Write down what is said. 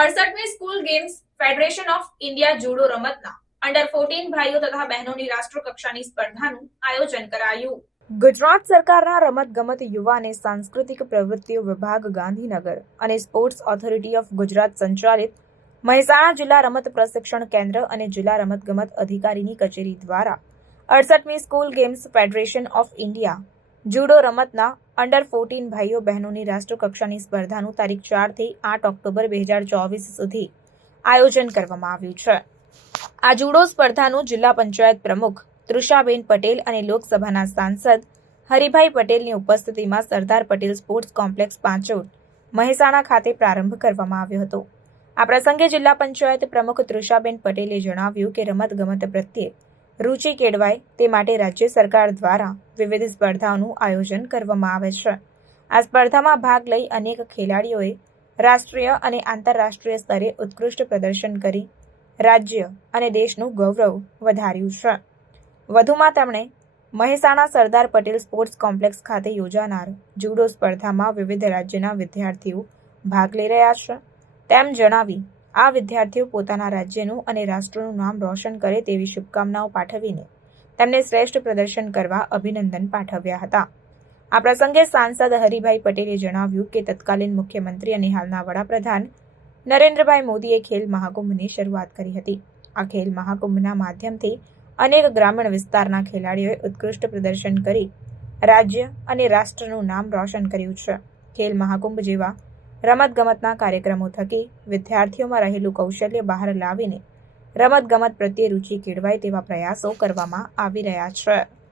68મી school games federation of India judo રમતના under 14 ભાઈઓ તથા બહેનોની રાષ્ટ્રકક્ષાની સ્પર્ધાનું આયોજન કરાયું। ગુજરાત સરકારના રમતગમત યુવા અને સાંસ્કૃતિક પ્રવૃત્તિઓ વિભાગ ગાંધીનગર અને સ્પોર્ટ્સ ઓથોરિટી ઓફ ગુજરાત સંચાલિત મહેસાણા જિલ્લા રમત પ્રશિક્ષણ કેન્દ્ર અને જિલ્લા રમતગમત અધિકારીની કચેરી દ્વારા 68મી school games federation of India judo રમતના અંડર 14 ભાઈઓ બહેનોની રાષ્ટ્રકક્ષાની સ્પર્ધાનું તારીખ 4 થી 8 ઓક્ટોબર 2024 સુધી આયોજન કરવામાં આવ્યું છે। આ જુડો સ્પર્ધાનું જિલ્લા પંચાયત પ્રમુખ તૃષાબેન પટેલ અને લોકસભાના સાંસદ હરિભાઈ પટેલની ઉપસ્થિતિમાં સરદાર પટેલ સ્પોર્ટ્સ કોમ્પ્લેક્સ પાંચોડ મહેસાણા ખાતે પ્રારંભ કરવામાં આવ્યો હતો। આ પ્રસંગે જિલ્લા પંચાયત પ્રમુખ તૃષાબેન પટેલે જણાવ્યું કે રમતગમત પ્રત્યે રુચિ કેળવાય તે માટે રાજ્ય સરકાર દ્વારા વિવિધ સ્પર્ધાઓનું આયોજન કરવામાં આવે છે। આ સ્પર્ધામાં ભાગ લઈ અનેક ખેલાડીઓએ રાષ્ટ્રીય અને આંતરરાષ્ટ્રીય સ્તરે ઉત્કૃષ્ટ પ્રદર્શન કરી રાજ્ય અને દેશનું ગૌરવ વધાર્યું છે। વધુમાં તેમણે મહેસાણા સરદાર પટેલ સ્પોર્ટ્સ કોમ્પ્લેક્સ ખાતે યોજાનાર જુડો સ્પર્ધામાં વિવિધ રાજ્યના વિદ્યાર્થીઓ ભાગ લઈ રહ્યા છે તેમ જણાવી આ વિદ્યાર્થીઓ પોતાના રાજ્યનું અને રાષ્ટ્રનું નામ રોશન કરે તેવી શુભકામનાઓ પાઠવીને તેમને શ્રેષ્ઠ પ્રદર્શન કરવા અભિનંદન પાઠવ્યા હતા। આ પ્રસંગે સાંસદ હરિભાઈ પટેલે જણાવ્યું કે તત્કાલીન મુખ્યમંત્રી અને હાલના વડાપ્રધાન નરેન્દ્રભાઈ મોદીએ ખેલ મહાકુંભની શરૂઆત કરી હતી। આ ખેલ મહાકુંભના માધ્યમથી અનેક ગ્રામીણ વિસ્તારના ખેલાડીઓએ ઉત્કૃષ્ટ પ્રદર્શન કરી રાજ્ય અને રાષ્ટ્રનું નામ રોશન કર્યું છે। ખેલ મહાકુંભ જેવા રમતગમતના કાર્યક્રમો થકી વિદ્યાર્થીઓમાં રહેલું કૌશલ્ય બહાર લાવીને રમતગમત પ્રત્યે રુચિ કેળવાય તેવા પ્રયાસો કરવામાં આવી રહ્યા છે।